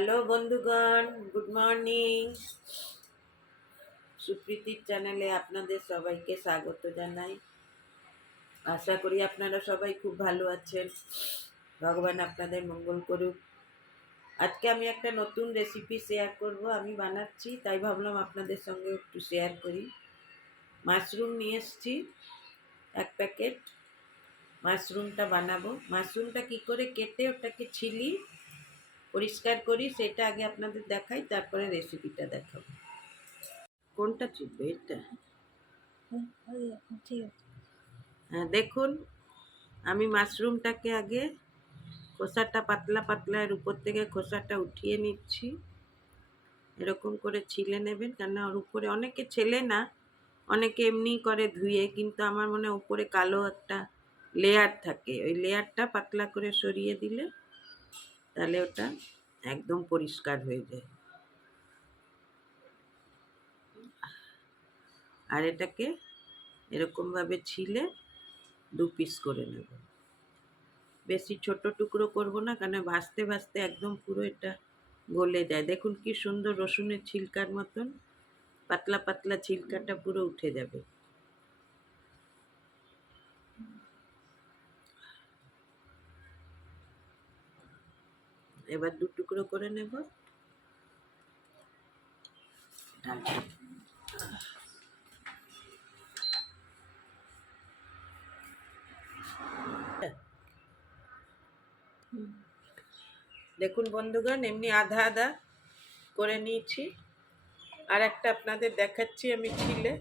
Hello বন্ধুগণ, good morning. সুপ্রীতির চ্যানেলে আপনাদের সবাইকে স্বাগত জানাই। আশা করি আপনারা সবাই খুব ভালো আছেন। ভগবান আপনাদের মঙ্গল করুক। আজকে আমি একটা নতুন রেসিপি শেয়ার করব। আমি বানাচ্ছি, তাই ভাবলাম আপনাদের সঙ্গে একটু শেয়ার করি। মাশরুম নিয়ে এসেছি 1 প্যাকেট। মাশরুমটা বানাবো। মাশরুমটা কি করে কেটে ওটাকে ছিলি পরিষ্কার করি সেটা আগে আপনাদের দেখাই, তারপরে রেসিপিটা দেখাবো। কোনটা চিপবে? এটা? ঠিক আছে। হ্যাঁ, দেখুন, আমি মাশরুমটাকে আগে খোসাটা পাতলা পাতলা এর উপর থেকে খোসাটা উঠিয়ে নিচ্ছি। এরকম করে ছিলে নেবেন, কেন ওর উপরে অনেকে ছেলে না, অনেকে এমনি করে ধুয়ে, কিন্তু আমার মনে হয় উপরে কালো একটা লেয়ার থাকে, ওই লেয়ারটা পাতলা করে সরিয়ে দিলে তাহলে ওটা একদম পরিষ্কার হয়ে যায়। আর এটাকে এরকমভাবে ছিলে 2 পিস করে নেব। বেশি ছোট টুকরো করব না, কারণ ভাজতে ভাজতে একদম পুরো এটা গলে যায়। দেখুন কি সুন্দর রসুনের ছিলকার মতন পাতলা পাতলা ছিলকাটা পুরো উঠে যাবে। এবার 2 টুকরো করে নেব। দেখুন বন্ধুগণ, এমনি আধা আধা করে নিয়েছি। আর একটা আপনাদের দেখাচ্ছি আমি ছিলে।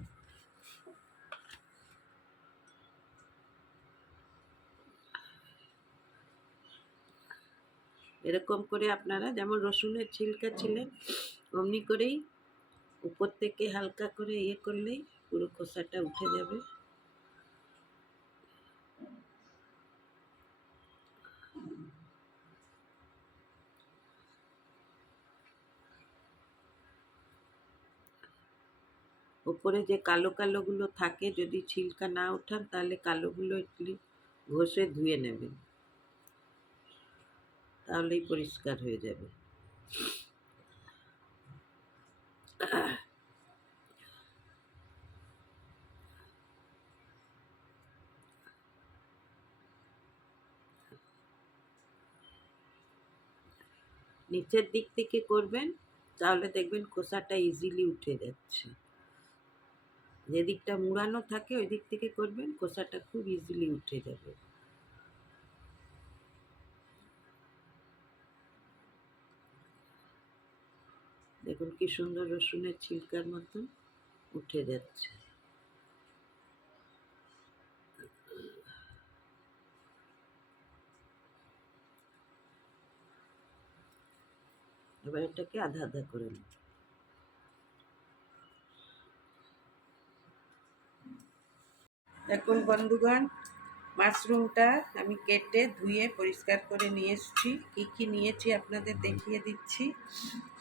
এরকম করে আপনারা যেমন রসুনের ছিলকা ছিলেন অমনি করেই উপর থেকে হালকা করে করলেই পুরো খোসাটা উঠে যাবে। উপরে যে কালো কালোগুলো থাকে, যদি ছিলকা না ওঠান তাহলে কালোগুলো একটু ঘষে ধুয়ে নেবেন, তাহলেই পরিষ্কার হয়ে যাবে। নিচের দিক থেকে করবেন, তাহলে দেখবেন খোসাটা ইজিলি উঠে যাচ্ছে। যে দিকটা মুড়ানো থাকে ওই দিক থেকে করবেন, খোসাটা খুব ইজিলি উঠে যাবে। দেখুন কি সুন্দর রসুনের ছিলকার মতন উঠে যাচ্ছে। এবার এটাকে আধা আধা করে নিন। দেখুন বন্ধুগণ, মাশরুমটা আমি কেটে ধুয়ে পরিষ্কার করে নিয়ে এসেছি। কী কী নিয়েছি আপনাদের দেখিয়ে দিচ্ছি।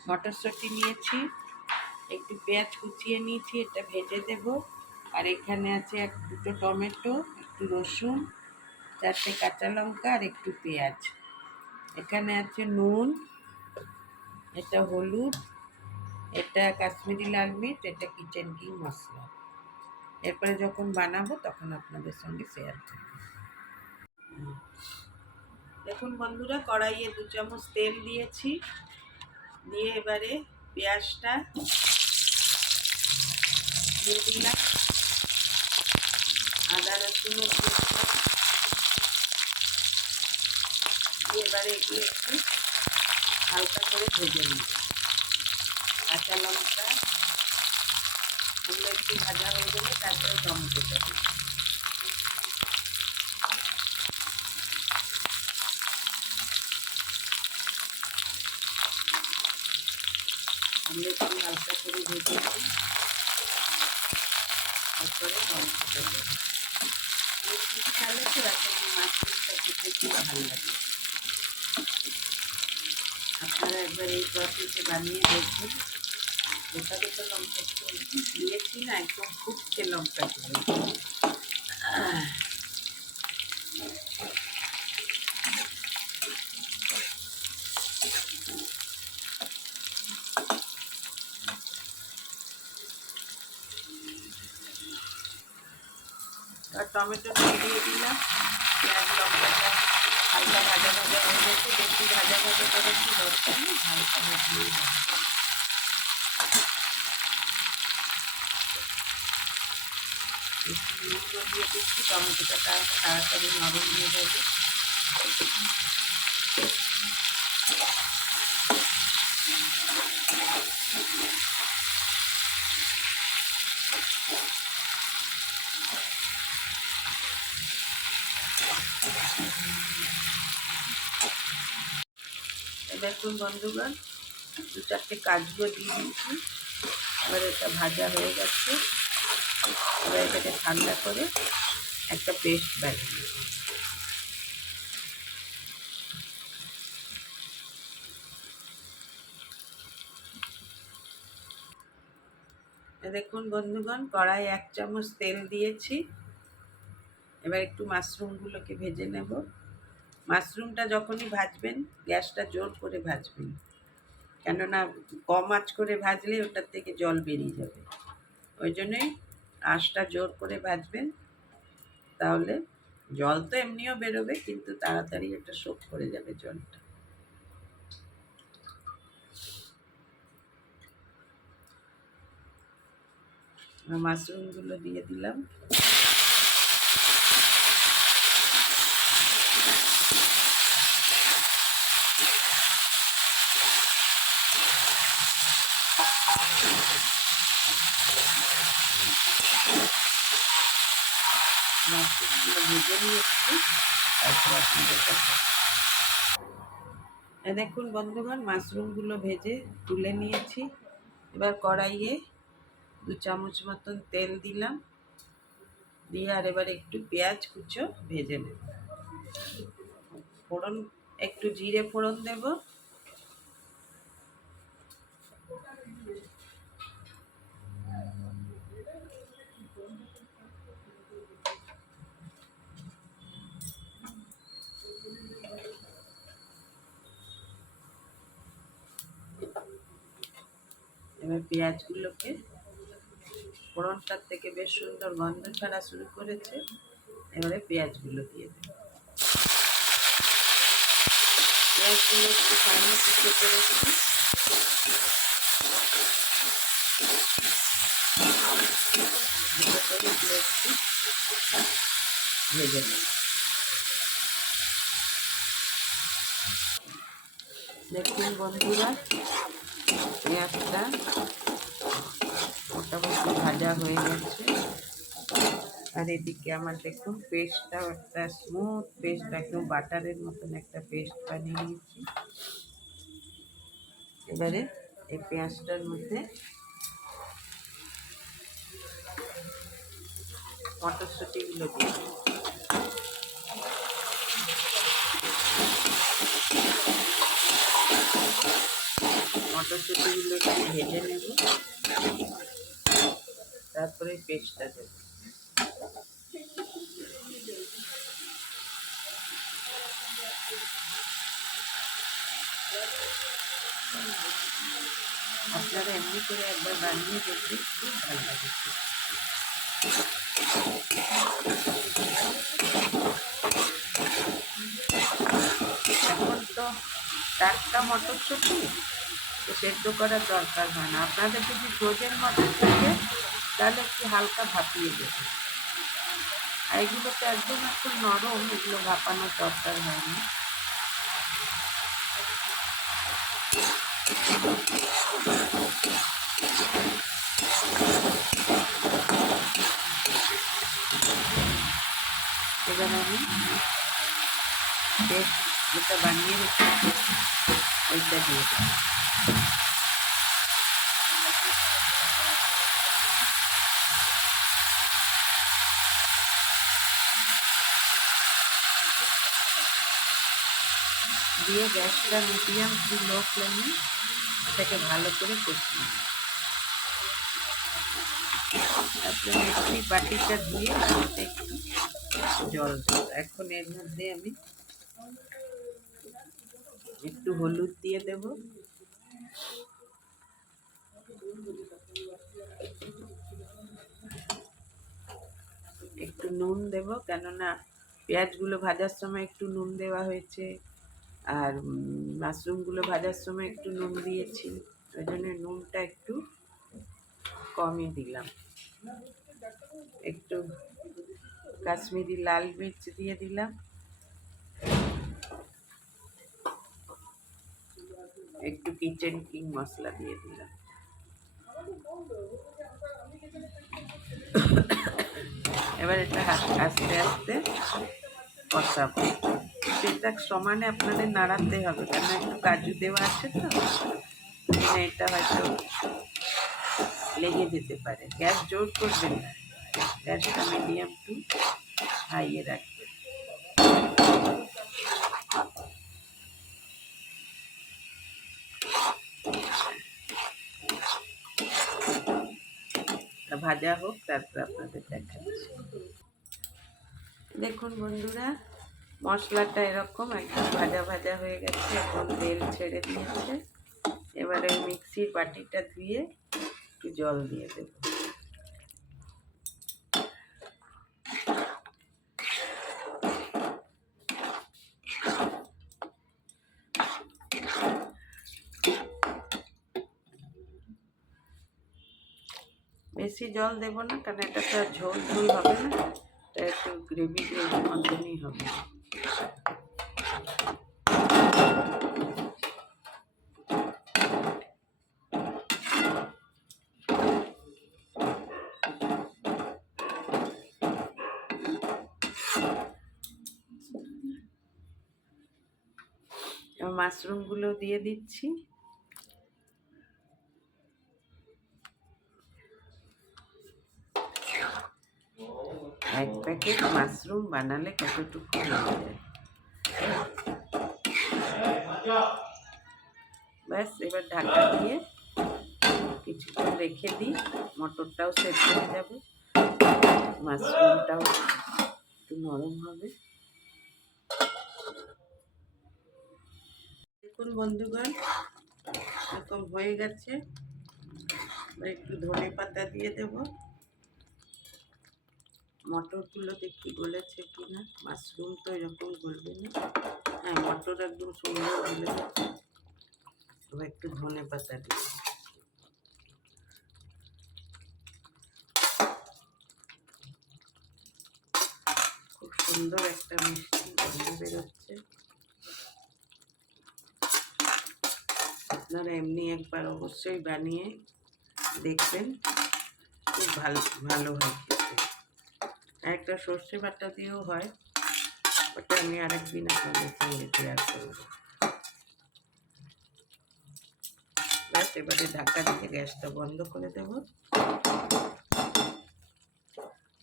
মটরশুঁটি নিয়েছি, একটু পেঁয়াজ কুচিয়ে নিয়েছি, এটা ভেজে দেব। আর এখানে আছে 2টো টমেটো, একটু রসুন, 4টে কাঁচা লঙ্কা আর একটু পেঁয়াজ। এখানে আছে নুন, এটা হলুদ, এটা কাশ্মীরি লাল মির্চ, এটা কিচেন কিং মশলা। এরপরে যখন বানাবো তখন আপনাদের সঙ্গে শেয়ার করব। দেখুন বন্ধুরা, কড়াইয়ে 2 চামচ তেল দিয়েছি, দিয়ে এবারে পেঁয়াজটা দিয়ে দিলাম, আদা রসুনের পেস্টটা দিয়ে এবারে এগুলো একটু হালকা করে ভেজে নিই। কাঁচা লঙ্কা এগুলো একটু ভাজা হয়ে গেলে তারপরে টমেটোটা দিই। আমরা একটু হালকা করে ভেজে দিই, তারপরে টমেটোটা দিই। শীতকালে তো এখন মাশরুমটা খেতে খুব ভালো লাগে। আপনারা একবার এই প্রসেসে বানিয়ে দেখবেন। গোটা গোটা লঙ্কা দিয়েছি না, একদম ফুটছে লঙ্কাগুলো। টমেটো দিয়ে দিলাম। পেঁয়াজ লঙ্কাটা হালকা ভাজা ভাজা হয়ে গেছে, বেশি ভাজা ভাজা করার কি দরকার নেই, হালকা ভাজলেই হবে। একটু নুনও দিয়ে দিচ্ছি, টমেটোটা তাড়াতাড়ি নরম হয়ে যাবে। দেখুন বন্ধুগণ, 2-4টে কাজুও দিয়ে দিচ্ছি। এবার এটা ভাজা হয়ে গেছে। এবার এটাকে ঠান্ডা করে একটা পেস্ট বানিয়ে নেব। দেখুন বন্ধুগণ, কড়াই 1 চামচ তেল দিয়েছি। এবার একটু মাশরুমগুলোকে ভেজে নেব। মাশরুমটা যখনই ভাজবেন গ্যাসটা জোর করে ভাজবেন, কেননা কম আঁচ করে ভাজলে ওটার থেকে জল বেরিয়ে যাবে। ওই জন্যই আঁচটা জোর করে ভাজবেন, তাহলে জল তো এমনিও বেরোবে, কিন্তু তাড়াতাড়ি এটা শোক করে যাবে জলটা। মাশরুমগুলো দিয়ে দিলাম। মাশরুমগুলো ভেজে নিয়েছি, তারপর আপনাদের কাছে দেখুন বন্ধুগণ, মাশরুমগুলো ভেজে তুলে নিয়েছি। এবার কড়াইয়ে 2 চামচ মতন তেল দিলাম, দিয়ে আর এবার একটু পেঁয়াজ কুচো ভেজে নেব। ফোড়ন, একটু জিরে ফোড়ন দেব। এবার পেঁয়াজগুলোকে, ফোড়নটার থেকে বেশ সুন্দর গন্ধ ছাড়া শুরু করেছে। এবারে পেঁয়াজগুলো দিয়ে দেব। পেঁয়াজগুলো একটু সামনে কুচো করে দিই। করে এগুলো একটু ভেজে নেব। দেখুন বন্ধুরা, পেঁয়াজটা মোটামুটি ভাজা হয়ে গেছে। আর এদিকে আমার দেখুন পেস্টটাও একটা স্মুথ পেস্ট, একদম বাটারের মতন একটা পেস্ট বানিয়ে নিয়েছি। এবারে এই পেঁয়াজটার মধ্যে মটরশুঁটিগুলো দিয়ে দিই। মটরশুঁটিগুলো একটু ভেজে নেব, তারপরে পেস্টটা দেব। আপনারা এমনি করে একবার বানিয়ে দেখবেন, খুব ভালো লাগে। এখন তো টাটকা মটরশুঁটি, তো সেদ্ধ করার দরকার হয় না। আপনাদের যদি ফ্রোজেন মটর থাকে তাহলে একটু হালকা ভাপিয়ে দেবে। আর এগুলো তো একদম একটু নরম, এগুলো ভাপানোর দরকার হয় না। এবার আমি পেস্ট যেটা বানিয়ে রেখেছি ওইটা দিয়ে দেব। দিয়ে গ্যাসটা মিডিয়াম টু লো ফ্লেমে এটাকে ভালো করে কষিয়ে নেব। তারপরে মিক্সি বাটিটা দিয়ে তাতে একটু জল দেব। এখন এর মধ্যে আমি একটু হলুদ দিয়ে দেব, একটু নুন দেব, কেননা পেঁয়াজগুলো ভাজার সময় একটু নুন দেওয়া হয়েছে, আর মাশরুমগুলো ভাজার সময় একটু নুন দিয়েছি, ওই জন্য নুনটা একটু কমই দিলাম। একটু কাশ্মীরি লাল মির্চ দিয়ে দিলাম, একটু কিচেন কিং মশলা দিয়ে দিলাম। এবার এটা আস্তে আস্তে কষাবো। সেটা সমানে আপনাদের নাড়াতে হবে, কেন একটু কাজু দেওয়া আছে তো, এটা হয়তো লেগে যেতে পারে। গ্যাস জোর করবেন না, গ্যাসটা মিডিয়াম টু হাইয়ে রাখবেন। ভাজা হোক, তারপর আপনাদের দেখাচ্ছি। দেখুন বন্ধুরা, মশলাটা এরকম একদম ভাজা ভাজা হয়ে গেছে, এখন তেল ছেড়ে দিয়েছে। এবারে মিক্সির বাটিটা ধুয়ে একটু জল দিয়ে দেব। বেশি জল দেব না, কারণ এটা তো ঝোল ঝোল হবে না, এটা একটু গ্রেভি গ্রেভি মতনই হবে। মাশরুমগুলো দিয়ে দিচ্ছি। এক প্যাকেট মাশরুম বানালে কতটুকু হয়ে যায়। ব্যাস, এবার ঢাকা দিয়ে কিছুক্ষণ রেখে দিই, মটরটাও সেট হয়ে যাবে, মাশরুমটাও একটু নরম হবে। দেখুন বন্ধুগণ, এরকম হয়ে গেছে। একটু ধনে পাতা দিয়ে দেব। মটরগুলো দেখি গলেছে কিনা, মাশরুম তো এরকম গলবে না। হ্যাঁ, মটর একদম সুন্দর গলে গেছে। এবার একটু ধনে পাতা দিই। খুব সুন্দর একটা মিষ্টি গন্ধ বেরোচ্ছে। আপনারা এমনি একবার অবশ্যই বানিয়ে দেখবেন, খুব ভালো হয় খেতে। একটা সর্ষে বাটা দিয়েও হয়, ওটা আমি আরেকদিন আপনাদের সঙ্গে শেয়ার করব। ব্যাস, এবারে ঢাকা দিয়ে গ্যাসটা বন্ধ করে দেব।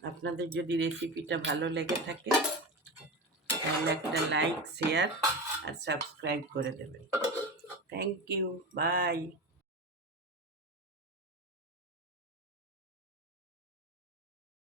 আপনাদের যদি রেসিপিটা ভালো লেগে থাকে তাহলে একটা লাইক, শেয়ার আর সাবস্ক্রাইব করে দেবেন। Thank you, by.